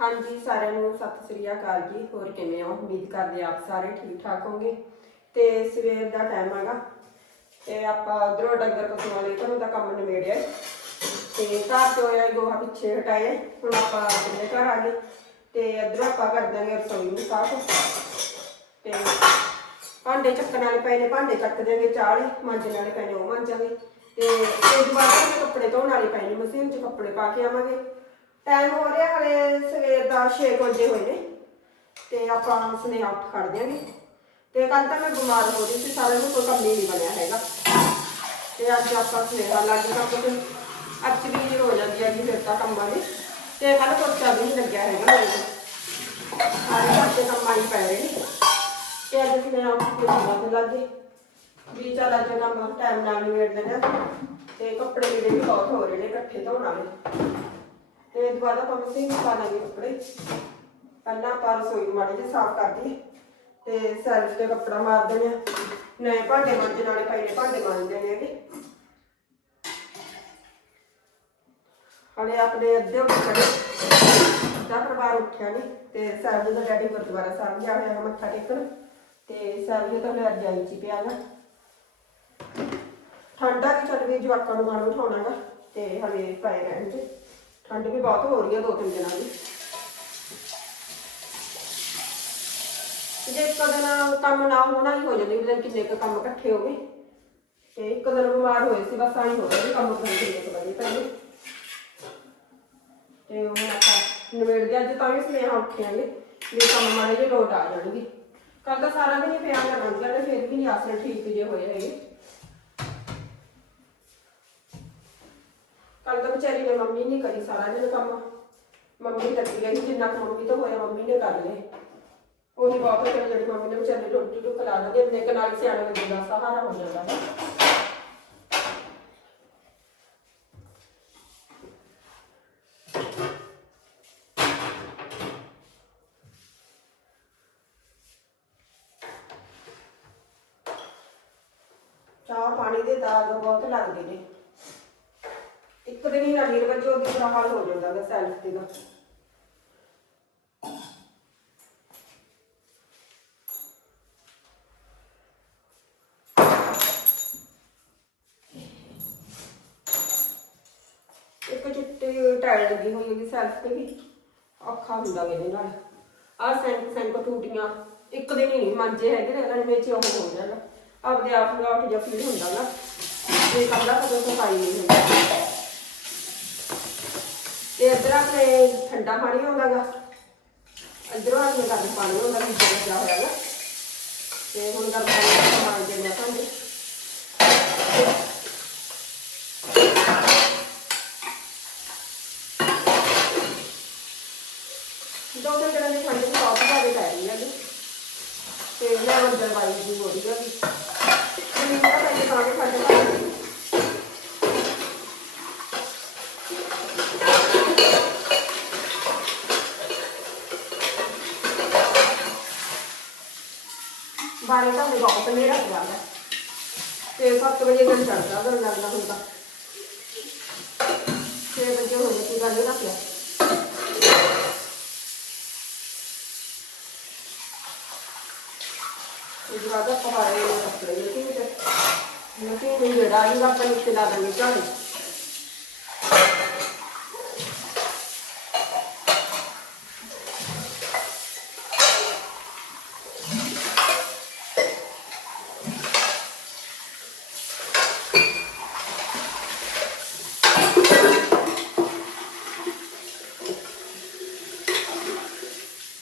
ਹਾਂਜੀ, ਸਾਰਿਆਂ ਨੂੰ ਸਤਿ ਸ੍ਰੀ ਅਕਾਲ ਜੀ। ਹੋਰ ਕਿਵੇਂ ਹੋ? ਉਮੀਦ ਕਰਦੇ ਆਪ ਸਾਰੇ ਠੀਕ ਠਾਕ ਹੋਵੋਗੇ। ਤੇ ਸਵੇਰ ਦਾ ਟਾਈਮ ਹੈਗਾ। ਤੇ ਆਪਾਂ ਉਧਰੋਂ ਡੰਗਰ ਪਸ਼ੂ ਵਾਲੇ ਘਰੋਂ ਦਾ ਕੰਮ ਨਿਬੇੜਿਆ ਤੇ ਘਰ ਤੋਂ ਆਇਆ ਗੋਹਾ ਪਿੱਛੇ ਹਟਾਏ ਹੁਣ ਆਪਾਂ ਆਪਣੇ ਘਰ ਆ ਗਏ। ਤੇ ਇੱਧਰੋਂ ਆਪਾਂ ਕਰ ਦਾਂਗੇ ਰਸੋਈ ਨੂੰ ਸਾਫ਼। ਤੇ ਭਾਂਡੇ ਚੱਕਣ ਵਾਲੇ ਪਏ ਨੇ, ਭਾਂਡੇ ਚੱਕ ਦੇਣਗੇ ਚਾਹ ਲਈ ਮਾਂਜਣ ਵਾਲੇ ਪਏ ਨੇ ਉਹ ਮਾਂਜਾਂਗੇ। ਤੇ ਉਸ ਤੋਂ ਕੱਪੜੇ ਧੋਣ ਵਾਲੇ ਪਏ ਨੇ, ਮਸ਼ੀਨ 'ਚ ਕੱਪੜੇ ਪਾ ਕੇ ਆਵਾਂਗੇ। ਟਾਈਮ ਹੋ ਰਿਹਾ ਹਲੇ ਸਵੇਰ ਦਾ 6 ਵਜੇ ਹੋਏ ਨੇ। ਤੇ ਆਪਾਂ ਸੁਨੇਹਾ ਉੱਠ ਖੜ ਦਿਆਂਗੇ ਤੇ ਕੱਲ ਤਾਂ ਮੈਂ ਬਿਮਾਰ ਹੋ ਰਹੀ ਸੀ, ਸਾਰਿਆਂ ਨੂੰ ਕੋਈ ਕੰਮ ਹੀ ਨਹੀਂ ਬਣਿਆ ਹੈਗਾ। ਤੇ ਅੱਜ ਆਪਾਂ ਸੁਨੇਹਾ ਲੱਗ ਗਿਆ ਕਿ ਐਕਚੁਅਲੀ ਹੋ ਜਾਂਦੀ ਹੈ ਜੀ ਫਿਰ ਤਾਂ ਕੰਮਾਂ ਦੀ। ਤੇ ਕੱਲ ਪੋਚਾ ਵੀ ਨਹੀਂ ਲੱਗਿਆ ਹੈਗਾ ਮੇਰੇ ਕੋਲ। ਸਾਰੇ ਬੱਚੇ ਕੰਮਾਂ ਕੰਮ ਪੈ ਰਹੇ ਨੇ। ਤੇ ਅੱਜ ਸੁਨੇਹਾ ਉੱਠ ਕੇ ਕੰਮ ਲੱਗੇ। ਵੀ ਚੱਲ ਅੱਜ ਕੰਮ ਟਾਈਮ ਨਾਲ ਨਿਬੇੜ ਦਿੰਦੇ ਹਾਂ। ਤੇ ਕੱਪੜੇ ਜਿਹੜੇ ਵੀ ਬਹੁਤ ਹੋ ਰਹੇ ਨੇ, ਇਕੱਠੇ ਧੋਣ ਵਾਲੇ। ਤੇ ਦੁਬਾਰਾ ਆਪਾਂ ਮਸ਼ੀਨ ਪਾ ਲਾਂਗੇ ਕੱਪੜੇ। ਪਹਿਲਾਂ ਆਪਾਂ ਰਸੋਈ ਨੂੰ ਮਾੜੀ ਜਿਹੀ ਸਾਫ਼ ਕਰ ਤੇ ਸੈਲਫ ਤੇ ਕੱਪੜਾ ਮਾਰ ਦੇਣੇ ਨਵੇਂ ਭਾਂਡੇ ਮਾਂਜਣ ਵਾਲੇ ਪਏ ਨੇ, ਭਾਂਡੇ ਮਾਂਜ ਦੇਣੇ ਹੈਗੇ। ਹਲੇ ਆਪਣੇ ਅੱਧੇ ਉੱਠ ਖੜੇ। ਦਾ ਪਰਿਵਾਰ ਉੱਠਿਆ ਨਹੀਂ ਤੇ ਸਾਹਿਬ ਦਾ ਡੈਡੀ ਗੁਰਦੁਆਰਾ ਸਾਹਿਬ ਗਿਆ ਹੋਇਆ ਮੱਥਾ ਟੇਕਣ। ਤੇ ਸਾਹਿਬ ਜੀ ਤਾਂ ਹਲੇ ਰਜਾਈ ਚ ਹੀ ਪਿਆ ਨਾ ਠੰਡਾ ਵੀ ਚੱਲ ਵੀ ਜਵਾਕਾਂ ਨੂੰ ਮਾਣ ਉਠਾਉਣਾਗਾ ਤੇ ਹਲੇ ਪਏ ਰਹਿਣ ਤੇ ਠੰਡ ਵੀ ਬਹੁਤ ਹੋ ਰਹੀ ਹੈ ਦੋ ਤਿੰਨ ਦਿਨਾਂ ਦੀ। ਜੇ ਇੱਕ ਦਿਨ ਕੰਮ ਨਾ ਹੋਣਾ ਹੀ ਹੋ ਜਾਂਦੇ, ਵੀ ਕਿੰਨੇ ਕੁ ਕੰਮ ਇਕੱਠੇ ਹੋ ਗਏ। ਤੇ ਇੱਕ ਦਿਨ ਬਿਮਾਰ ਹੋਏ ਸੀ, ਬਸ ਆਹੀ ਹੋ ਰਿਹਾ ਕੰਮ ਕਰਨ ਕਿੰਨੇ ਕੁ ਵਜੇ ਪਹਿਲੇ। ਤੇ ਹੁਣ ਆਪਾਂ ਨਵੇੜ ਦੇ ਅੱਜ ਤਾਂ ਵੀ ਸੁਨੇਹਾ ਉੱਠਿਆਂਗੇ ਵੀ ਕੰਮ ਮਾੜੇ ਜੇ ਲੋਟ ਆ ਜਾਣਗੇ। ਕੱਲ ਤਾਂ ਸਾਰਾ ਦਿਨ ਹੀ ਪਿਆ ਕਰਨਾ ਤੇ ਫਿਰ ਵੀ ਨਹੀਂ ਆਸਰੇ ਠੀਕ ਜੇ ਹੋਏ ਹੈਗੇ। ਕੱਲ ਤਾਂ ਵਿਚਾਰੀ ਨੇ ਮੰਮੀ ਨੇ ਕਰੀ ਸਾਰਾ ਦਿਨ ਕੰਮ। ਮੰਮੀ ਲੱਗੀ ਰਹੀ, ਜਿੰਨਾ ਕੁ ਮੰਮੀ ਤੋਂ ਹੋਇਆ ਮੰਮੀ ਨੇ ਕਰ ਲਏ। ਉਹੀ ਬਹੁਤ ਹੈ ਜਿਹੜੀ ਮੰਮੀ ਨੇ ਵਿਚਾਰੀ ਰੋਟੀ ਟੁੱਕ ਲਾ ਦਿੰਦੀ ਆਪਣੇ ਇੱਕ ਸਿਆਣੇ ਬੰਦੇ ਦਾ ਸਹਾਰਾ ਹੋ ਜਾਂਦਾ ਹੈ ਚਾਹ ਪਾਣੀ ਦੇ ਦਾਗ ਬਹੁਤ ਲੱਗਦੇ ਨੇ। ਦਿਨ ਹੀ ਉਹਦੀ ਬੁਰਾ ਹਾਲ ਹੋ ਜਾਂਦਾ ਹੈ ਸੈਲਫ ਤੇ ਦਾ ਇੱਕ ਚਿੱਟੀ ਟਾਇਲ ਲੱਗੀ ਹੋਈ ਹੈਗੀ ਸੈਲਫ ਤੇ ਵੀ, ਔਖਾ ਹੁੰਦਾ ਵਾ ਇਹਦੇ ਨਾਲ। ਆਹ ਸੈਂਕ ਸੈਂਕ ਟੂਟੀਆਂ, ਇੱਕ ਦਿਨ ਹੀ ਨਹੀਂ ਮੰਜੇ ਹੈਗੇ ਤੇ ਇਹਨਾਂ ਵਿੱਚ ਉਹ ਹੋ ਜਾਂਦਾ ਆਪਦੇ ਆਪ ਨੂੰ ਉੱਠ ਜਾ ਫੀਲ ਹੁੰਦਾ ਨਾ। ਇਹ ਕਮਰਾ ਕਦੋਂ ਸਫ਼ਾਈ ਨਹੀਂ ਹੁੰਦੀ। ਤੇ ਇੱਧਰ ਆਪਣੇ ਠੰਡਾ ਪਾਣੀ ਆਉਂਦਾਗਾ। ਇੱਧਰੋਂ ਆਪਣੇ ਗਰਮ ਪਾਣੀ ਆਉਂਦਾ ਵਿੱਚ ਲੱਗਿਆ ਹੋਇਆ ਗਾ। ਤੇ ਹੁਣ ਗਰਮ ਪਾਣੀ ਨਾਲ ਦੇਣਾ ਭਾਂਡੇ ਦੋ ਤਿੰਨ ਦਿਨਾਂ ਦੀ ਠੰਡ ਦੀ ਬਹੁਤ ਜ਼ਿਆਦਾ ਪੈ ਰਹੀ ਹੈਗੀ। ਤੇ ਲੈਵਲ ਜਲਵਾਯੂ ਦੀ ਹੋ ਰਹੀ ਹੈਗੀ ਜ਼ਮੀਨ ਦਾ ਪਹਿਲੇ ਤਾਂ ਕਿ ਠੰਡ ਪੈ ਰਹੀ ਬਾਰੇ ਤਾਂ ਮੇਰੇ ਬਹੁਤ ਮੇਰਾ ਪਿਆ ਹੈ ਤੇ 7 ਵਜੇ ਦਿਨ ਚੜਦਾ ਲੱਗਦਾ ਹੁੰਦਾ। 6 ਵਜੇ ਹੋ ਗਏ, ਕੀ ਗੱਲ ਨਾ ਪਿਆ ਇਹ ਜਿਹੜਾ ਪਵਾਏ ਕੱਪੜੇ ਨੇ ਜਿਹੜਾ ਇਹ ਆਪਾਂ ਨੀਚੇ ਲਾ ਦਾਂਗੇ ਝਾੜੂ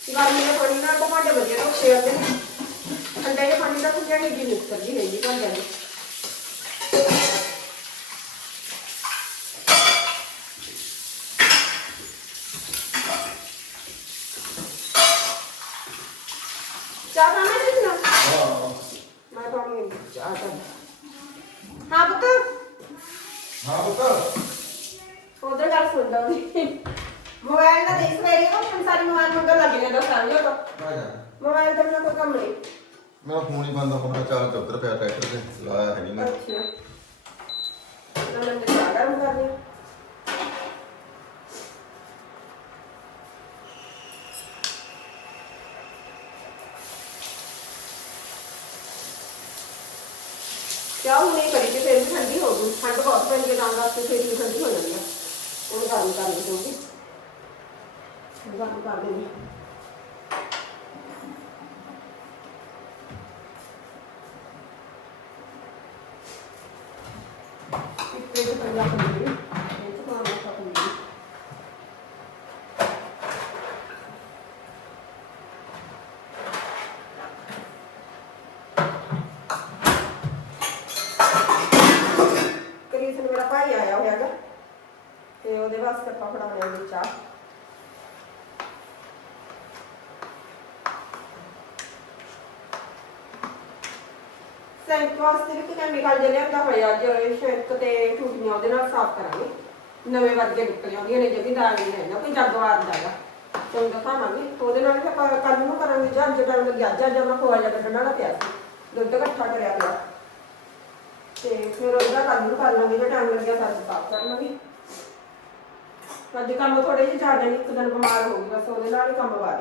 ਗਰਮੀ ਦੇ ਪਾਣੀ ਨਾਲ ਤਾਂ ਭਾਂਡੇ ਵਧੀਆ ਧੋਤੇ ਜਾਂਦੇ ਨੇ ਠੰਡੇ ਦੇ ਪਾਣੀ ਨਾਲ ਤਾਂ ਜਿਹੜੀ ਜੀ ਨਿਕਲਦੀ ਹੈਗੀ ਭਾਂਡਿਆਂ ਦੀ ਚਾਹ ਪਾਣਾ ਜੀ ਨਾ ਮੈਂ ਪਾਣੀ ਚਾਹ ਤਾਂ ਹਾਂ ਪੁੱਤ। ਹਾਂ ਪੁੱਤ। ਉਧਰ ਗੱਲ ਸੁਣ ਲਓ ਮੋਬਾਈਲ ਦਾ ਦੇਖ ਸਵੇਰੇ ਉਹ ਹੁਣ ਸਾਰੀ ਮੋਬਾਈਲ ਮੰਗਣ ਲੱਗ ਗਏ ਦੋ ਸਾਰੀਆਂ ਤੋਂ। ਆ ਜਾ। ਮੋਬਾਈਲ ਤੇ ਮੇਰਾ ਕੋਈ ਕੰਮ ਨਹੀਂ। ਮੇਰਾ ਫੋਨ ਹੀ ਬੰਦ ਹੋ ਗਿਆ ਚਾਰਜ ਤੇ ਉੱਧਰ ਪਿਆ ਟਰੈਕਟਰ ਤੇ ਲਾਇਆ ਹੈ ਨਹੀਂ ਮੈਂ। ਅੱਛਾ। ਤਾਂ ਮੈਂ ਚਾਹ ਗਰਮ ਕਰ ਲਈ। ਚਾਹ ਹੁਣੇ ਕਰੀ ਤੇ ਫਿਰ ਵੀ ਠੰਡੀ ਹੋ ਗਈ। ਠੰਡ ਬਹੁਤ ਪੈਂਦੀ ਹੈ ਤਾਂ ਵਾਸਤੇ ਫਿਰ ਵੀ ਠੰਡੀ ਹੋ ਜਾਂਦੀ ਹੈ ਹੁਣ ਗਰਮ ਕਰ ਲਵਾਂਗੇ ਗਰਮ ਕਰ ਦੇਣੀ ਇੱਕ ਤੇ ਪੰਜਾਹ ਪੰਜੀ ਇਹ ਚ ਪਾਉਣਾ ਪੰਜੀ ਕਰੀਸ ਨੂੰ ਮੇਰਾ ਭਾਈ ਆਇਆ ਹੋਇਆ ਹੈਗਾ ਤੇ ਉਹਦੇ ਵਾਸਤੇ ਆਪਾਂ ਫੜਾਉਣੇ ਆ ਜੀ ਚਾਹ ਸੈਂਕ ਵਾਸਤੇ ਵੀ ਕੈਮੀਕਲ ਜਿਹਾ ਲਿਆਂਦਾ ਹੋਇਆ ਅੱਜ ਸ਼ੈਂਕ ਤੇ ਟੂਟੀਆਂ ਉਹਦੇ ਨਾਲ ਸਾਫ਼ ਕਰਾਂਗੇ। ਨਵੇਂ ਵਰਗੇ ਨਿਕਲ ਆਉਂਦੀਆਂ ਨੇ, ਜਿਹੜੀ ਦਾਗ ਨਹੀਂ ਹੈ ਨਾ ਕੋਈ ਜਗਵਾਰ ਦਾਗਾ ਤੁਹਾਨੂੰ ਦਿਖਾਵਾਂਗੇ। ਉਹਦੇ ਨਾਲ ਵੀ ਆਪਾਂ ਕੱਲ ਨੂੰ ਕਰਾਂਗੇ, ਜਾਂ ਅੱਜ ਟਾਈਮ ਲੱਗਿਆ ਅੱਜ ਅੱਜ ਮੈਂ ਖੋਆ ਜਾ ਕੱਢਣ ਵਾਲਾ ਪਿਆ ਸੀ। ਦੁੱਧ ਇਕੱਠਾ ਕਰਿਆ ਪਿਆ। ਤੇ ਫਿਰ ਉਹਦਾ ਕੱਲ ਨੂੰ ਕਰ ਲਾਂਗੇ ਜੇ ਟਾਈਮ ਲੱਗਿਆ ਤਾਂ ਸਾਫ਼ ਕਰ ਲਾਂਗੇ ਅੱਜ ਕੰਮ ਥੋੜੇ ਜਿਹੇ ਜ਼ਿਆਦਾ ਨੇ, ਇੱਕ ਦਿਨ ਬਿਮਾਰ ਹੋ ਗਈ, ਬਸ ਉਹਦੇ ਨਾਲ ਹੀ ਕੰਮ ਵਾ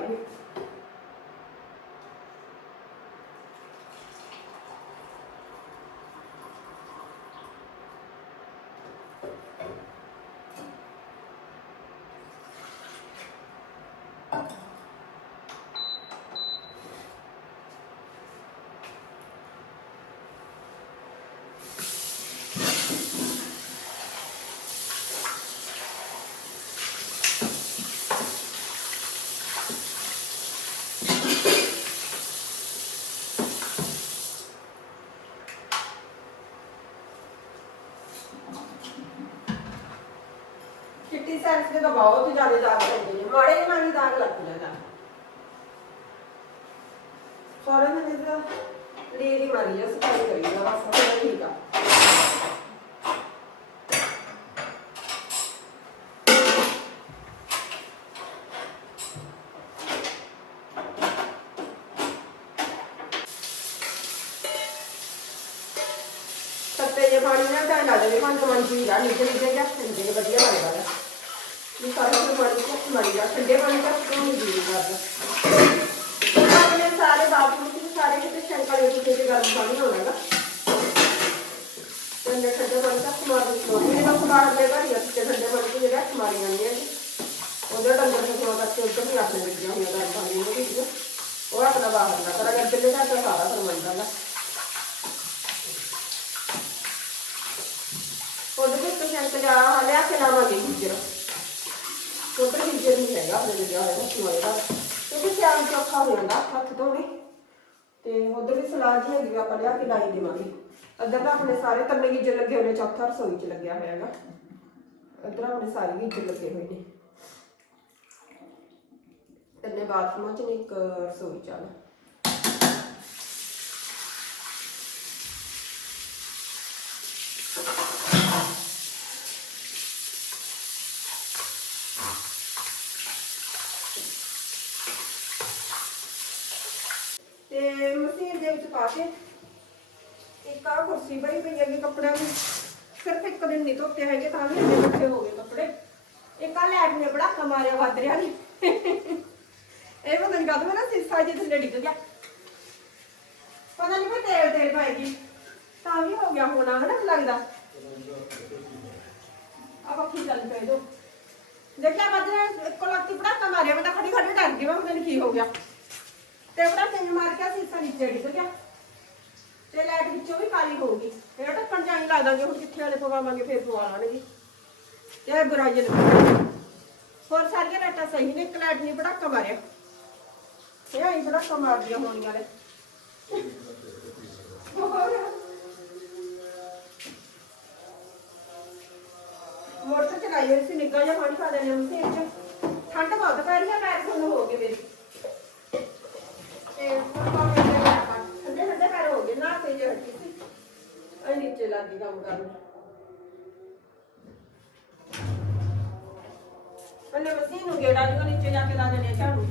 ਗਏ ਦੇ ਤਾਂ ਬਹੁਤ ਜ਼ਿਆਦਾ ਦਾਗ ਪੈਂਦੇ ਨੇ, ਮਾੜੇ ਜਿਹੇ ਨਾਲ ਦਾਗ ਲੱਗ ਜਾਂਦਾ ਸਾਰੇ ਨੇ ਜਿਹੜਾ ਲੀਰੀ ਮਾਰੀ ਆ, ਸਫ਼ਾਈ ਕਰੀ ਦਾ ਬਸ ਫਿਰ ਠੀਕ ਆ। ਸੱਤੇ ਜੇ ਪਾਣੀ ਨਾਲ ਤਾਂ ਲਾ ਦੇ ਪੰਜ ਮੰਜੀ ਦਾ ਨੀਚੇ ਨੀਚੇ ਜਿਹਾ ਠੰਡੇ ਵਧੀਆ ਲੱਗਦਾ ਹੈ ਇਹ ਸਾਰੇ ਨੂੰ ਪਾਣੀ ਚ ਮਾਰੀ ਦਾ ਠੰਡੇ ਪਾਣੀ ਦਾ ਕੋਈ ਨਹੀਂ ਜੀ ਕਰਦਾ ਆਪਣੇ ਸਾਰੇ ਬਾਥਰੂਮ ਵਿੱਚ ਸਾਰੇ ਕਿਤੇ ਸ਼ੰਕਰ ਦੇ ਕਿਤੇ ਗਰਮ ਪਾਣੀ ਹੋਣਾਗਾ ਠੰਡੇ ਠੰਡੇ ਪਾਣੀ ਦਾ ਸਮਾਰ ਵਿੱਚ ਹੋਣੀ ਇਹ ਬਸ ਬਾਹਰ ਦੇ ਘਰ ਹੀ ਅੱਛੇ ਠੰਡੇ ਪਾਣੀ ਦੀ ਜਿਹੜਾ ਸਮਾਰੀ ਉਹਦੇ ਡੰਗਰ ਨੂੰ ਸਮਾਰ ਕਰਕੇ ਉੱਧਰ ਵੀ ਆਪਣੇ ਲੱਗੀਆਂ ਹੋਈਆਂ ਗਰਮ ਪਾਣੀ ਦੇ ਵਿੱਚ ਉਹ ਆਪਣਾ ਬਾਹਰ ਦਾ ਕਰਾਂਗੇ ਦਿੱਲੇ ਦਾ ਸਾਰਾ ਫਰਮਾਈਦਾ ਗਾ ਉਹਦੇ ਵਿੱਚ ਸ਼ੰਕ ਜਾ ਲਿਆ ਕੇ ਲਾਵਾਂਗੇ ਗੁੱਜਰ। ਉਧਰ ਗੁੱਜਰ ਨਹੀਂ ਹੈਗਾ, ਆਪਣੇ ਲਿਆ ਹੋਇਆ ਸੁਣਾਏ ਦਾ ਕਿਉਂਕਿ ਸਿਆਲ ਚੌਖਾ ਹੋ ਜਾਂਦਾ, ਹੱਥ ਧੋਣੇ ਤੇ ਉਧਰ ਵੀ ਸਲਾਹ ਜੀ ਹੈਗੀ ਆਪਾਂ ਲਿਆ ਕੇ ਲਾਈ ਦੇਵਾਂਗੇ। ਅੱਧਰ ਤਾਂ ਆਪਣੇ ਸਾਰੇ ਤੰਨੇ ਗਿੱਜਰ ਲੱਗੇ ਹੋਣੇ ਚੌਥਾ ਰਸੋਈ 'ਚ ਲੱਗਿਆ ਹੋਇਆ ਹੈਗਾ। ਅੱਧਰ ਆਪਣੇ ਸਾਰੇ ਗਿੱਜਰ ਲੱਗੇ ਹੋਏ ਨੇ। ਤੰਨੇ ਬਾਥਰੂਮਾਂ 'ਚ ਨੇ ਇੱਕ ਰਸੋਈ ਚੱਲ ਤੇ ਮਸ਼ੀਨ ਦੇ ਵਿੱਚ ਪਾ ਕੇ ਇੱਕ ਆ ਕੁਰਸੀ ਬਣੀ ਪਈ ਹੈਗੀ ਕੱਪੜਿਆਂ ਦੀ। ਸਿਰਫ ਇੱਕ ਦਿਨ ਨਹੀਂ ਧੋਤੇ ਹੈਗੇ, ਤਾਂ ਵੀ ਇੰਨੇ ਇਕੱਠੇ ਹੋ ਗਏ ਕੱਪੜੇ। ਇੱਕ ਆ ਲੈਟ ਨੇ ਬੜਾ ਕਮਾਰਿਆ ਵੱਧ ਰਿਹਾ ਨਹੀਂ ਇਹ ਪਤਾ ਨਹੀਂ ਕਦੋਂ ਨਾ ਸੀਸਾ ਜਿਹਾ ਥੱਲੇ ਡਿੱਗ ਗਿਆ। ਪਤਾ ਨਹੀਂ ਕੋਈ ਤੇਲ ਤੇਲ ਪਾਏਗੀ, ਤਾਂ ਵੀ ਹੋ ਗਿਆ ਹੋਣਾ, ਹਨਾ ਲੱਗਦਾ। ਆ ਪੱਖੀ ਚੱਲ ਪਏ ਦੋ। ਦੇਖਿਆ, ਵੱਧ ਇੱਕੋ ਲੱਤੀ ਪੜਾਕਾ ਮਾਰਿਆ, ਮੈਂ ਤਾਂ ਖੜੀ ਖੜੀ ਡਰ ਗਈ, ਮੈਂ ਪਤਾ ਨਹੀਂ ਕੀ ਹੋ ਗਿਆ। ਤੇ ਬੜਾ ਤੇਜ਼ ਮਾਰ ਕੇ ਸੀਸਾ ਨੀਚੇ ਡਿੱਗ ਗਿਆ। ਤੇ ਲਾਈਟ ਵਿੱਚੋਂ ਵੀ ਕਾਲੀ ਹੋ ਗਈ ਇਹ ਢੱਕਣ ਜਾਣੀ ਲਾ ਦਾਂਗੇ ਹੁਣ ਕਿੱਥੇ ਵਾਲੇ ਪਵਾਵਾਂਗੇ, ਫੇਰ ਪਵਾ ਲਾਣਗੇ ਇਹ ਬੁਰਾਈ ਹੋਰ ਸਾਰੀਆਂ ਲਾਈਟਾਂ ਸਹੀ ਨੇ, ਇੱਕ ਲਾਈਟ ਨਹੀਂ ਪੜਾਕਾ ਮਾਰਿਆ। ਇਹ ਆਈ ਪੜਾਕਾ ਮਾਰਦੀਆਂ ਹੋਣੀਆਂ ਨੇ। ਮੋਟਰ ਚਲਾਈ ਹੋਈ ਸੀ, ਨਿੱਘਾ ਜਿਹਾ ਪਾਣੀ ਪਾ ਦੇਣੇ ਮਸ਼ੀਨ 'ਚ। ਠੰਡ ਬਹੁਤ ਪੈ ਰਹੀ ਹੈ ਪੈਰ ਸੁੰਨ ਹੋ ਗਏ ਮੇਰੀ। ਤੇ ਹੁਣ ਪਾਣੀ ਦੇ ਆਪਾਂ ਠੰਡੇ ਠੰਡੇ ਪੈਰ ਹੋ ਗਏ ਨਾ ਤੇ ਜੇ ਹੱਟੀ ਸੀ ਅਈ ਨੀਚੇ ਲੱਗ ਕੰਮ ਕਰਨ। ਅੰਨੇ ਮਸ਼ੀਨ ਨੂੰ ਗੇੜਾ ਜਦੋਂ ਨੀਚੇ ਜਾ ਕੇ ਲਾ ਦੇਣੇ ਆ ਝਾੜੂ।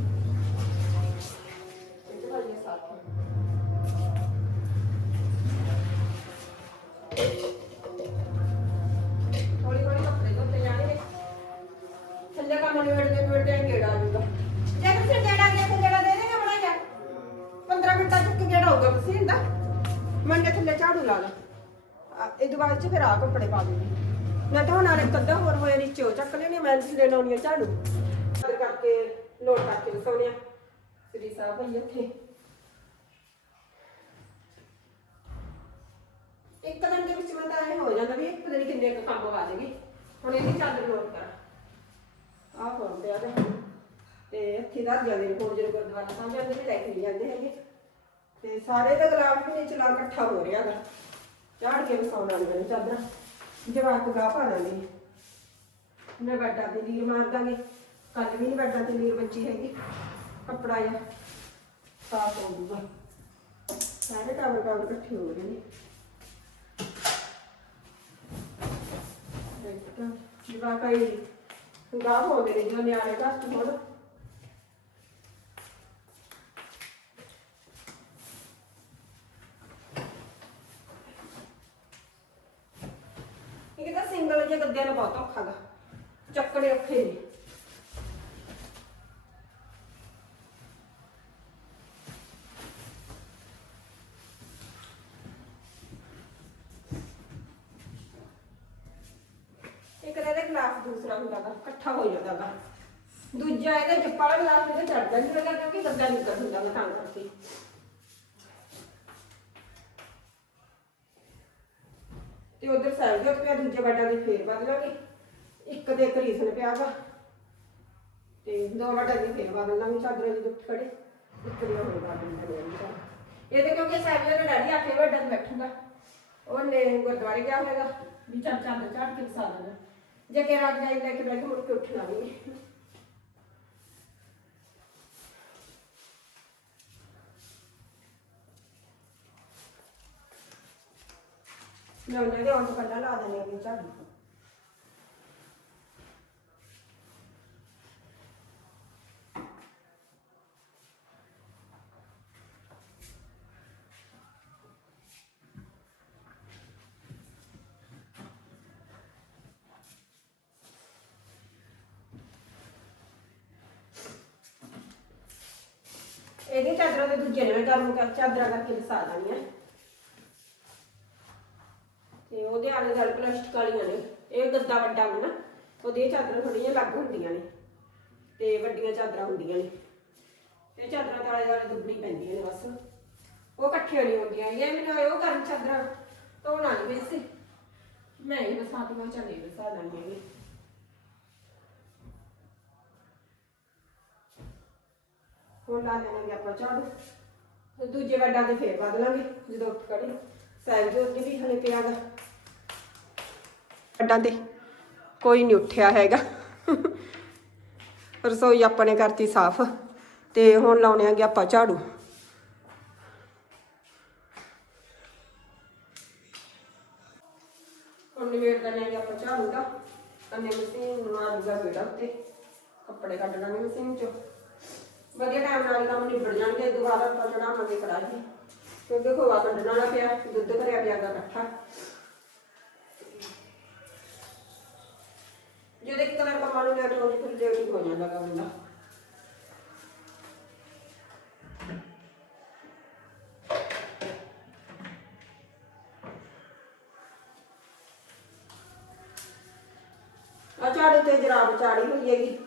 ਝਾੜੂ ਕਰ ਕਰਕੇ ਲੋਟ ਕਰਕੇ ਸੋਣਿਆ ਸ੍ਰੀ ਸਾਹਿਬ ਭਈ ਇੱਥੇ ਇੱਕ ਦਿਨ ਦੇ ਵਿੱਚ ਮੈਂ ਤਾਂ ਇਹ ਹੋ ਜਾਂਦਾ ਵੀ ਪਤਾ ਨਹੀਂ ਕਿੰਨੇ ਕੁ ਕੰਮ ਆ ਜਾਣਗੇ ਹੁਣ ਇਹਦੀ ਚਾਦਰ ਲੋਟ ਕਰ ਆਹ ਫੋਨ ਪਿਆ ਤੇ ਤੇ ਇੱਥੇ ਦਾ ਜਾਂਦੇ ਨੇ ਕੋਲ ਜਿਹੜੇ ਗੁਰਦੁਆਰਾ ਸਾਹਿਬ ਜਾਂਦੇ ਨੇ, ਲੈ ਕੇ ਜਾਂਦੇ ਹੈਗੇ। ਤੇ ਸਾਰੇ ਦਾ ਗੁਲਾਬ ਵੀ ਨੀਚੇ ਲਾ ਇਕੱਠਾ ਹੋ ਰਿਹਾ ਗਾ ਚਾੜ ਕੇ ਵਸਾਉਣ ਵਾਲੀਆਂ ਨੇ ਚਾਦਰਾਂ। ਜਵਾਕ ਗਾ ਪਾ ਦਾਂਗੇ ਮੈਂ ਬੈਠਾ ਤੇ ਲੀਰ ਮਾਰ ਦਾਂਗੇ। ਕੱਲ ਵੀ ਨਹੀਂ ਬੈਠਾ ਤੇ ਲੀਰ ਬੱਚੀ ਹੈਗੀ। ਕੱਪੜਾ ਜਿਹਾ ਸਾਫ਼ ਹੋ ਜੂਗਾ ਸਾਰੇ ਟਾਵਰ ਟਾਵਰ ਇਕੱਠੇ ਹੋ ਰਹੇ ਨੇ। ਦੇਖੋ, ਜਵਾਕ ਆਈ ਗਾ ਹੋ ਗਏ ਨੇ ਜੋ ਨਿਆਣੇ ਘਰ ਤੋਂ ਹੁਣ। ਇਹ ਤਾਂ ਸਿੰਗਲ ਜੇ ਗੱਦਿਆਂ ਨੂੰ ਬਹੁਤ ਔਖਾ ਗਾ। ਚੱਕੜੇ ਔਖੇ ਨੇ। ਇੱਕ ਤਾਂ ਇਹਦੇ ਗਲਾਸ ਦੂਸਰਾ ਹੁੰਦਾ ਗਾ ਇਕੱਠਾ ਹੋ ਜਾਂਦਾ ਗਾ। ਦੂਜਾ ਇਹਦਾ ਜੱਪਾ ਵਾਲਾ ਗਲਾਸ ਇਹਦੇ ਚੜ ਜਾਂਦਾ ਗਾ, ਕਿਉਂਕਿ ਗੱਦਾ ਨਿਕਲ ਹੁੰਦਾ ਗਾ ਤਾਂ ਕਰਕੇ। ਤੇ ਉਧਰ ਸਾਈਡ ਦੇ ਉੱਤੇ ਦੂਜੇ ਬੈਡਾਂ ਦੇ ਫੇਰ ਬਦਲਾਂਗੇ ਇੱਕ ਦੇ ਕਰੀਸਨ ਪਿਆ ਵਾ। ਤੇ ਦੋ ਬੈਡਾਂ ਦੀ ਫੇਰ ਬਦਲਾਂਗੇ ਚਾਦਰਾਂ ਦੀ ਦੁੱਖ ਖੜੇ। ਇੱਕ ਦੀ ਹੋਰ ਬਦਲ ਦਿੰਦੇ ਇਹ ਤੇ ਕਿਉਂਕਿ ਸਾਈਡ ਦੇ ਡੈਡੀ ਆਖੇ ਤੇ ਬੈਠੂਗਾ ਉਹਨੇ ਗੁਰਦੁਆਰੇ ਗਿਆ ਹੋਵੇਗਾ। ਵੀ ਚੱਲ ਚਾਦਰ ਚਾੜ ਕੇ ਵਸਾ ਦੇਣਾ ਜੇ ਕਿ ਰਾਤ ਜਾਈ ਲੈ ਕੇ ਬੈਠ ਮੁੜ ਕੇ ਉੱਠਣਾ ਨਹੀਂ। ਦੇ ਆਉਣ ਤੋਂ ਪਹਿਲਾਂ ਲਾ ਦੇਣੀ ਵੀ ਇਹਦੀ ਚਾਦਰਾਂ ਤੇ ਦੂਜੇ ਨੇ ਮੈਂ ਗਰਮ ਚਾਦਰਾਂ ਕਰਕੇ ਵਸਾ ਦੇਣੀਆਂ ਤੇ ਉਹਦੇ ਆਲੇ ਦੁਆਲੇ ਪਲਾਸਟਿਕ ਵਾਲੀਆਂ ਨੇ। ਇਹ ਗੱਦਾ ਵੱਡਾ ਵਾ ਨਾ ਉਹਦੀਆਂ ਚਾਦਰਾਂ ਥੋੜੀਆਂ ਅਲੱਗ ਹੁੰਦੀਆਂ ਨੇ। ਤੇ ਵੱਡੀਆਂ ਚਾਦਰਾਂ ਹੁੰਦੀਆਂ ਨੇ। ਤੇ ਚਾਦਰਾਂ ਦੇ ਆਲੇ ਦੁਆਲੇ ਦੁੱਬਣੀ ਪੈਂਦੀਆਂ ਨੇ ਬਸ। ਉਹ ਇਕੱਠੀਆਂ ਨਹੀਂ ਹੁੰਦੀਆਂ। ਇਹ ਮੈਨੂੰ ਉਹ ਗਰਮ ਚਾਦਰਾਂ, ਧੋਣਾ ਨਹੀਂ ਵੈਸੇ ਮੈਂ ਇਹ ਬਸਾ ਤੇ ਮੈਂ ਚੱਲੇ ਬਸਾ ਦਾਂਗੀ ਹੁਣ ਲਾ ਦੇਣਗੇ ਆਪਾਂ ਝਾੜੂ ਤੇ ਦੂਜੇ ਵੱਡਾਂ ਤੇ ਫੇਰ ਬਦਲਾਂਗੇ ਜਦੋਂ ਉੱਠ ਖੜੀ। ਸਾਈਡ ਦੇ ਉੱਤੇ ਵੀ ਹਲੇ ਪਿਆ ਗਾ। ਵੱਡਾਂ ਤੇ ਕੋਈ ਨਹੀਂ ਉੱਠਿਆ ਹੈਗਾ। ਰਸੋਈ ਆਪਾਂ ਨੇ ਕਰਤੀ ਸਾਫ਼ ਤੇ ਹੁਣ ਲਾਉਣੇ ਆਗੇ ਆਪਾਂ ਝਾੜੂ। ਹੁਣ ਨਿਬੇੜ ਦਨੇ ਆਗੇ ਆਪਾਂ ਝਾੜੂ ਦਾ। ਕੰਨੇ ਮਸ਼ੀਨ ਮਾਰੂਗਾ ਬੇੜਾ ਉੱਤੇ। ਕੱਪੜੇ ਕੱਢ ਲਾਂਗੇ ਮਸ਼ੀਨ ਚੋਂ। ਵਧੀਆ ਟਾਈਮ ਨਾਲ ਹੀ ਕੰਮ ਨਿਬੜ ਜਾਣਗੇ ਦੁਬਾਰਾ ਆਪਾਂ ਚੜਾਵਾਂਗੇ ਕੜਾਹੀ ਕਿਉਂਕਿ ਖੋਆ ਕੱਢਣ ਵਾਲਾ ਪਿਆ, ਦੁੱਧ ਕਰਿਆ ਪਿਆ ਗਾ ਇਕੱਠਾ। ਜਦੋਂ ਇੱਕ ਤਰ੍ਹਾਂ ਕੰਮਾਂ ਨੂੰ ਲੈਟ ਹੋਣੀ ਫਿਰ ਲੇਟ ਹੋ ਜਾਂਦਾ ਗਾ ਬੰਦਾ। ਆ ਝਾੜੂ ਤੇ ਜਰਾਬ ਚਾੜੀ ਹੋਈ ਹੈਗੀ।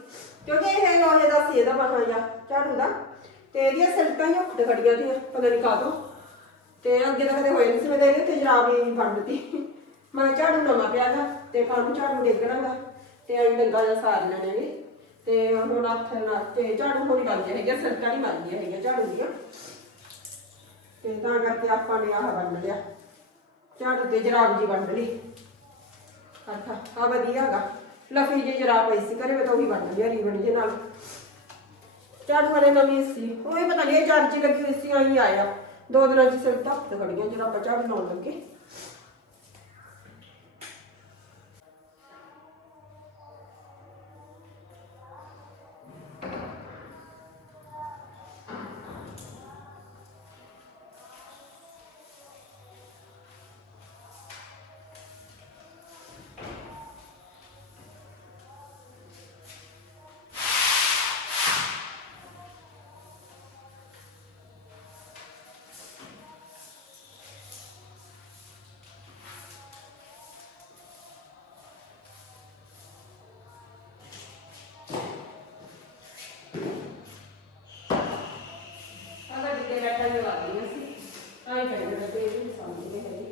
ਕਿਉਂਕਿ ਇਹ ਲੋਹੇ ਦਾ ਸੀ, ਇਹਦਾ ਮਹਾਂ ਜਾ ਝਾੜੂ ਦਾ। ਤੇ ਇਹਦੀਆਂ ਸਿਲਕਾਂ ਹੀ ਉੱਖੜ ਖੜੀਆਂ ਤੀਆਂ ਪਤਾ ਨਹੀਂ ਕਾਹਤੋਂ। ਤੇ ਅੱਗੇ ਤਾਂ ਕਦੇ ਹੋਏ ਨਹੀਂ ਸੀ, ਮੈਂ ਤਾਂ ਇਹਦੇ ਤੇ ਜਰਾਬ ਹੀ ਫੜ ਦਿੱਤੀ। ਮੈਂ ਝਾੜੂ ਨਵਾਂ ਪਿਆ ਗਾ ਤੇ ਕੰਮ ਝਾੜੂ ਡੇਗਣਾ ਤੇ ਐਂ ਡੰਗਾ ਜਿਹਾ ਸਾਰ ਲੈਣੇ ਨੇ। ਤੇ ਹੁਣ ਹੱਥ ਨਾਲ, ਤੇ ਝਾੜੂ ਹੋਣੀ ਬੰਦ ਹੈਗਾ ਸਿਲਕਾਂ ਨਹੀਂ ਬੰਦੀਆਂ ਹੈਗੀਆਂ ਝਾੜੂ ਦੀਆਂ। ਤੇ ਤਾਂ ਕਰਕੇ ਆਪਾਂ ਨੇ ਆਹ ਬੰਨ ਲਿਆ। ਝਾੜੂ ਤੇ ਜਰਾਬ ਜੀ ਬੰਨ ਲਈ। ਅੱਛਾ ਆ ਵਧੀਆ ਹੈਗਾ। ਲਫੀ ਜੇ ਜਰਾਬ ਪਈ ਸੀ ਕਰੇ ਮੈਂ ਤਾਂ ਉਹੀ ਬਣ ਲਿਆ ਰੀਬਨ ਜੇ ਨਾਲ। ਝਾੜੂ ਵਾਲੇ ਨਵੀਂ ਸੀ। ਉਹ ਹੀ ਪਤਾ ਨਹੀਂ ਇਹ ਚਾਰ ਲੱਗੀ ਹੋਈ ਸੀ, ਆਈ ਆਇਆ। ਦੋ ਦਿਨਾਂ ਚ ਸਿਰ ਧੱਕ ਤੇ ਖੜੀਆਂ ਜਿਹੜਾ ਆਪਾਂ ਝਾੜੂ ਲਾਉਣ ਲੱਗੇ। ਐ ਲਾਦੀਆਂ a ਐ ਕਰਨਾ ਤੇ ਇਹ ਸਮਝਦੇ ਹੈਗੇ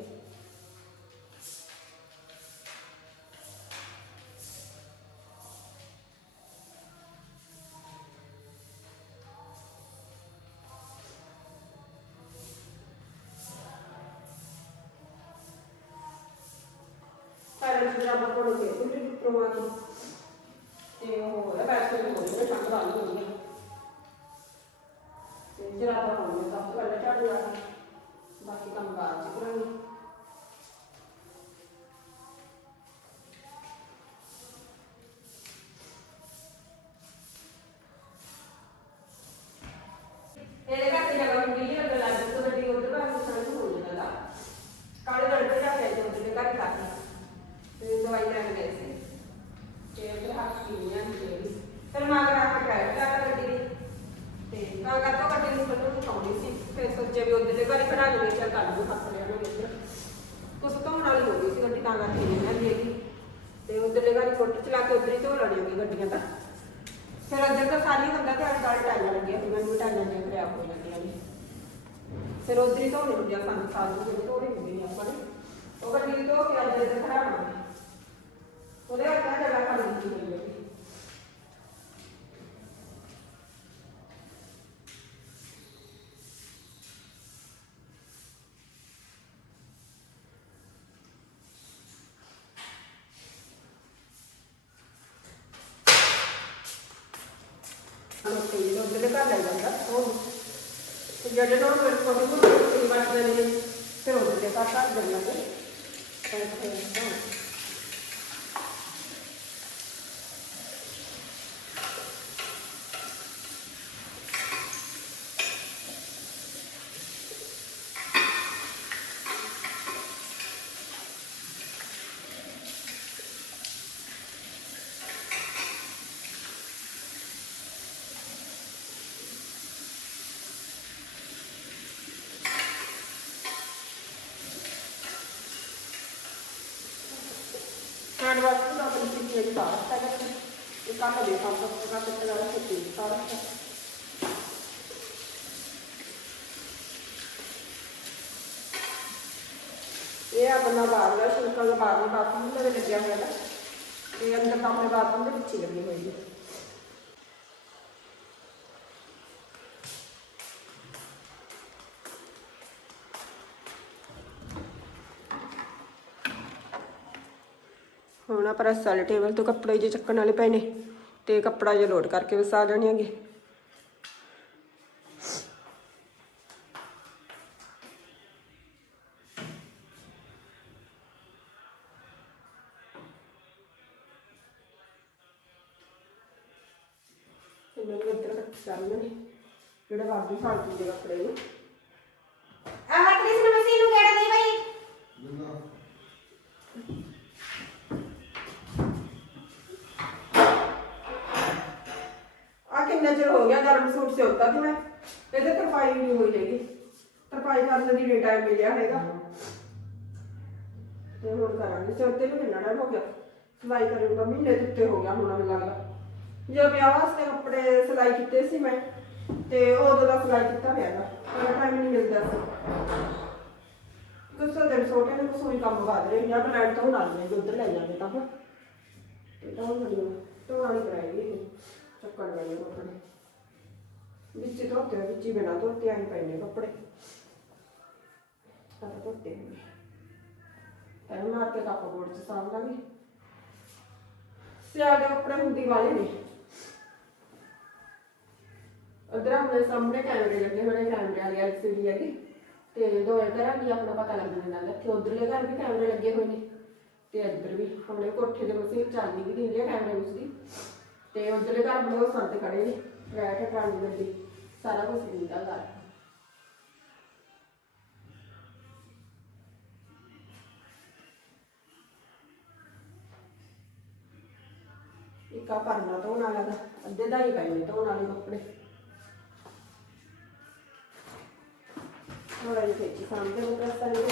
para a gente o quê? Eu acho que ele não vai ਤੇ ਲੈਣ ਗਏ ਸੀ। ਤੇ ਉਧਰ ਹੱਥ ਕੀ ਨਹੀਂ ਆਂਦੀ ਫਿਰ ਮਾਂ ਕਰਾ ਕੇ ਕਹਿ ਦਿੱਤਾ ਗੱਡੀ ਦੀ। ਤੇ ਤਾਂ ਕਰਕੇ ਗੱਡੀ ਨੂੰ ਕੱਢਣ ਨੂੰ ਸੀ। ਫਿਰ ਸੋਚਿਆ ਵੀ ਉਧਰ ਦੇ ਖੜਾ ਲਈਏ, ਚੱਲ ਕੱਢ ਨੂੰ ਹੱਥ ਲਿਆ ਨੂੰ ਇੱਧਰ। ਕੁਛ ਧੋਣ ਵਾਲੀ ਹੋ ਗਈ ਸੀ ਗੱਡੀ, ਤਾਂ ਕਰਕੇ ਨਹੀਂ ਆਂਦੀ ਹੈਗੀ ਤੇ ਉਧਰ ਦੇ ਫੁੱਟ ਚਲਾ ਕੇ ਉਧਰ ਹੀ ਧੋ ਲੈਣੀ ਹੋਗੀ ਗੱਡੀਆਂ ਤਾਂ। ਫਿਰ ਅੱਧੇ ਤਾਂ ਸਾਰੀ ਹੁੰਦਾ ਤੇ ਅੱਜ ਕੱਲ ਟਾਈਮ ਲੱਗਿਆ ਸੀ ਮੈਨੂੰ ਟਾਈਮ ਨਹੀਂ ਖਰਾਬ ਹੋ ਜਾਂਦੀਆਂ ਨੇ। ਫਿਰ ਉਧਰ ਹੀ ਧੋਣੇ ਹੁੰਦੇ ਸਾਨੂੰ ਸਾਲ ਨੂੰ ਧੋਣੇ ਹੁੰਦੇ ਨੇ ਆਪਾਂ ਨੇ। ਉਹ ਗੱਡੀ ਧੋ ਕੇ ਅੱਜ ਦੇ ਖਰਾਬ ਉਹਦੇ ਹੱਥਾਂ ਜਗ੍ਹਾ ਕਰ ਦਿੱਤੀ ਹੋਈ ਹੈ। ਘਰ ਲੈ ਤੇ ਜਿਹੜੇ ਲੋਕ ਮੇਰੇ ਕੋਲ ਕੋਈ ਬਾਤ ਨਹੀਂ ਫਿਰ ਉਹਦੇ ਘਰ ਘਰ ਜਾਂਦੇ ਨੇ ਖਾਣ ਵਾਸਤੇ ਤਾਂ ਆਪਣੀ ਚੀਜ਼ ਜਿਹੜੀ ਬਾਹਰ ਤੱਕ ਇਹ ਕੰਮ ਦੇ ਕੰਮ ਤੋਂ ਪਤਾ ਕਿੱਥੇ ਜਾਣਾ ਕਿੱਥੇ ਸਾਰਾ ਇਹ ਆਪਣਾ ਬਾਹਰਲਾ ਸ਼ਿਲਕਾ ਦਾ ਬਾਹਰਲਾ ਬਾਥਰੂਮ ਦੇ ਵਿੱਚ ਲੱਗਿਆ ਹੋਇਆ ਹੈ ਇਹ ਅੰਦਰ ਤਾਂ ਆਪਣੇ ਬਾਥਰੂਮ ਦੇ ਵਿੱਚ ਹੀ ਲੱਗੀ ਹੋਈ ਹੈ ਹੁਣ ਆਪਾਂ ਰਸ ਵਾਲੇ ਟੇਬਲ ਤੋਂ ਕੱਪੜੇ ਜੇ ਚੱਕਣ ਵਾਲੇ ਪਏ ਨੇ ਤੇ ਕੱਪੜਾ ਜੇ ਲੋਡ ਕਰਕੇ ਵਸਾ ਜਾਣੇ ਹੈਗੇ। ਇਹਨਾਂ ਨੂੰ ਇੱਧਰ ਰੱਖ ਸਾਹਮਣੇ ਨੇ ਜਿਹੜਾ ਵਾਧੂ ਫਾਲਤੂ ਦੇ ਕੱਪੜੇ ਨੇ। ਗਰਮ ਤੇ ਮੈਂ ਇਹਦੇ ਤਰਪਾਈ ਨਹੀਂ ਹੋਈ ਹੈਗੀ। ਤਰਪਾਈ ਕਰਨ ਦੀ ਟਾਈਮ ਮਿਲਿਆ ਹੈਗਾ। ਤੇ ਹੁਣ ਕਰਾਂਗੇ। ਸਿਉਤੇ ਨੂੰ ਕਿੰਨਾ ਹੋ ਗਿਆ। ਸਿਲਾਈ ਕਰਨ ਨੂੰ ਮਹੀਨੇ ਦੇ ਉੱਤੇ ਹੋ ਗਿਆ ਹੁਣ ਮੈਨੂੰ ਲੱਗਦਾ। ਜੇ ਵਿਆਹ ਵਾਸਤੇ ਕੱਪੜੇ ਸਿਲਾਈ ਕੀਤੇ ਸੀ ਮੈਂ, ਤੇ ਉਦੋਂ ਦਾ ਸਿਲਾਈ ਕੀਤਾ ਪਿਆ ਹੈਗਾ ਪਰ ਟਾਈਮ ਨਹੀਂ ਮਿਲਦਾ ਸੀ। ਕੁਛ ਦਿਨ ਛੋਟੇ ਨੇ ਕੁਛ ਵੀ ਕੰਮ ਵਧ ਰਹੇ। ਜਾਂ ਬਲੈਂਡ ਤੋਂ ਨਾਲ ਨੇ ਉਧਰ ਲੈ ਜਾਂਦੇ ਤਾਂ ਤੇ ਤਾਂ ਹੁਣ ਬੜੀ ਧੋਣਾ ਨਹੀਂ ਚੱਕਣ ਵਾਲੇ ਕੱਪੜੇ ਵਿੱਚ ਧੋਤੇ ਵਿੱਚ ਹੀ ਬਿਨਾ ਧੋਤੇ ਆਈ ਪਏ ਨੇ ਕੱਪੜੇ। ਤਾਂ ਧੋਤੇ ਹੋਏ ਤਾਂ ਮਾਰ ਕੇ ਕੱਪ ਬੋਰਡ ਚ ਸਾਂਭ ਲਾਂਗੇ। ਸਿਆਲ ਦੇ ਕੱਪੜੇ ਹੁੰਦੀ ਵਾਲੇ ਨੇ। ਉਧਰ ਆਪਣੇ ਸਾਹਮਣੇ ਕੈਮਰੇ ਲੱਗੇ ਹੋਏ ਨੇ, ਕੈਮਰੇ ਵਾਲੀ ਐਲਸੀਡੀ ਹੈਗੀ। ਤੇ ਦੋਵੇਂ ਘਰਾਂ ਦੀ ਆਪਣਾ ਪਤਾ ਲੱਗਣ ਨਾਲ ਇੱਥੇ ਉਧਰਲੇ ਘਰ ਵੀ ਕੈਮਰੇ ਲੱਗੇ ਹੋਏ ਨੇ। ਤੇ ਇੱਧਰ ਵੀ ਆਪਣੇ ਕੋਠੇ ਦੇ ਮਸੀਂ ਚਾਂਦੀ ਵੀ ਦਿੰਦੀ ਹੈ ਕੈਮਰੇ ਉਸ ਦੀ ਤੇ ਉਧਰਲੇ ਘਰ ਬਹੁਤ ਸੰਤ ਖੜੇ ਨੇ। ਬੈਠ ਟਰਾਲੀ ਗੱਡੀ ਸਾਰਾ ਕੁਝ ਦਿੰਦਾ ਘਰ। ਇੱਕ ਆ ਧੋਣ ਵਾਲਾ ਦਾ, ਅੱਧੇ ਦਾ ਹੀ ਪਏ ਧੋਣ ਵਾਲੇ ਕੱਪੜੇ। ਥੋੜਾ ਜਿਹਾ ਖੇਚੀ ਸਾਹਮਣੇ, ਉਹ ਰਸਤਾ ਨਹੀਂ